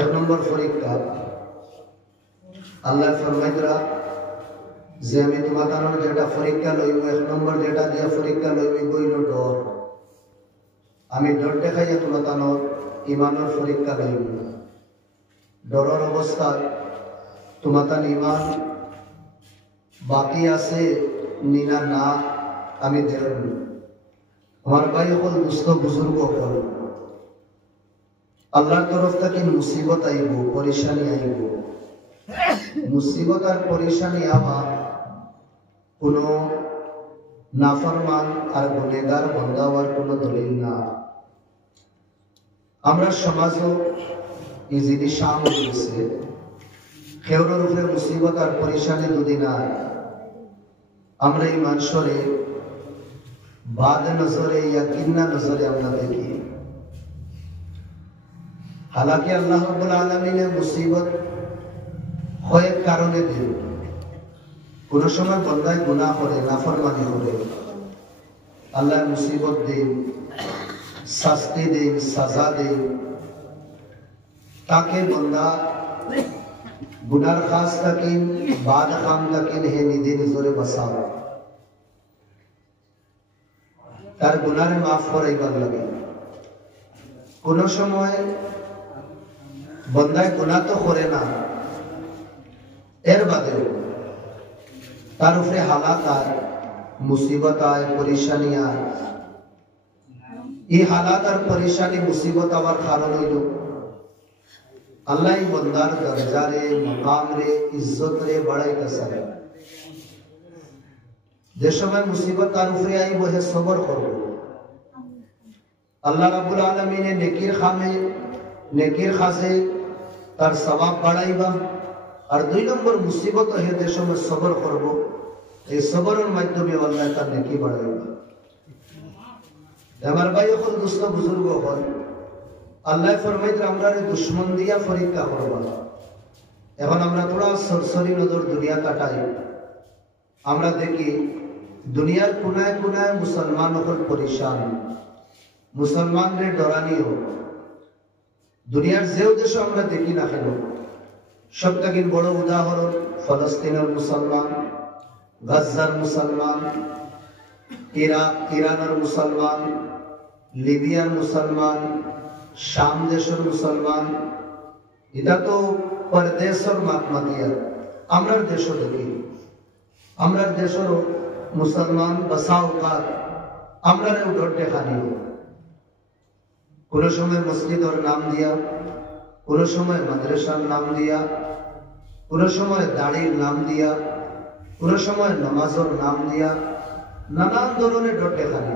এক নম্বর পরীক্ষা। আল্লাহ ফরমাইতরা যে আমি তোমার কারণে যেটা পরীক্ষা লইব, এক নম্বর যেটা দিয়া পরীক্ষা লইব গইল ডর। আমি ডর দেখাইয়া তোমার কারণ ইমানের পরীক্ষা লইব। ডরের অবস্থায় তোমার কারণ ইমান বাকি আছে নিনা না আমি দেখব। আমার ভাই হল দুস্থ বুজুর্গ হল, আল্লাহর তরফ থেকে মুসিবত আইব, পরেশানি আইব। মুসিবত আর পরেশানি আমার কোন নাফরমান আর গুনেগার বান্দা হওয়ার কোন দলিল না। আমরা সমাজও এই জিনিস আমল হয়েছে, খেউরের উপরে মুসিবত আর পরেশানি দুদিন আর আমরা এই মানুষরে বাদ নজরে ইয়া কিন্না নজরে আমরা দেখি। হালাকি আল্লাহ রাব্বুল আলামিনের মুসিবত কয়েক কারণে দেন। কোন সময় বান্দায় গুনাহ করে, নাফরমানি করে, আল্লাহ মুসিবত দেন, শাস্তি দেন, সাজা দেন। তাকে বান্দা গুনার খাস থাকিন, বাদ খাম থাকিন, হে নিদে নিজরে বাঁচাও, তার গুনারে মাফ করাইবার লাগে। কোন সময় বন্দায় গুনাহ তো করে না, এর বাদেও তার উপরে হালাত আয়, মুসিবত আয়, পরেশানি আয়। এই হালাত আর পরেশানি মুসিবত আবার কারণ হইল আল্লাহ বন্দার দরজা রে, মকাম রে, ইজ্জত রে বাড়াইতেছে। যে সময় মুসিবত তার উপরে আইব হে সবর করব। আল্লাহ রাব্বুল আলামিনে নেকির খামে, নেকির খাসে তার সওয়াব বাড়াইবা। আর দুই নম্বর মুসিবত হে যে সময় সবর করব, এই সবরের মাধ্যমে আল্লাহ তার নেকি বাড়াইবা। আমার ভাই এখন দুস্থ বুজুর্গ হল, আল্লাহ ফরমাইতে আমরা দুশ্মন দিয়া পরীক্ষা করবা। এখন আমরা থোড়া সরসরি নজর দুনিয়া কাটাই, আমরা দেখি দুনিয়ার কোনায় কোনায় মুসলমান হল পরেশান, মুসলমানদের ডরানিও। দুনিয়ার যেও দেশ আমরা দেখি না কেন, সব থেকে বড় উদাহরণ ফলস্তিনের মুসলমান, গাজার মুসলমান, ইরানের মুসলমান, লিবিয়ার মুসলমান, শাম দেশের মুসলমান। এটা তো পরদেশের মাতমাতিয়া। আমরার দেশও দেখি, আমরার দেশেরও মুসলমান বসাওকার আমরারেও ডর দেখানি। কোন সময় মসজিদের নাম দিয়া, কোন সময় মাদ্রাসার নাম দিয়া, কোন সময় দাড়ির নাম দিয়া, কোন সময় নামাজের নাম দিয়া নানান ধরনের ডর দেখানি।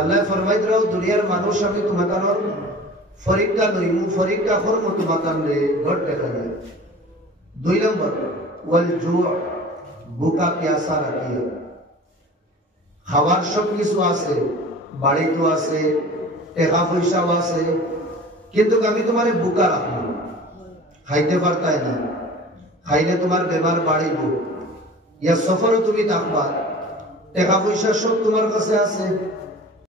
আল্লাহ ফরমাইতরাও দুনিয়ার মানুষ আমি তোমাদের পরীক্ষা লইমু, পরীক্ষা করবো তোমাদের ডর দেখা যায়। দুই নম্বর ওয়াল জু, ভুকা প্যাসা রাখিয়া। খাবার সব কিছু আছে, বাড়িতেও আছে, টাকা পয়সাও আছে, কিন্তু আমি তোমার বুকা রাখবো, খাইতে পারতাই না। খাইলে তোমার বেমার বাড়িব, ইয়া সফরও তুমি থাকবা, টাকা পয়সা সব তোমার কাছে আছে,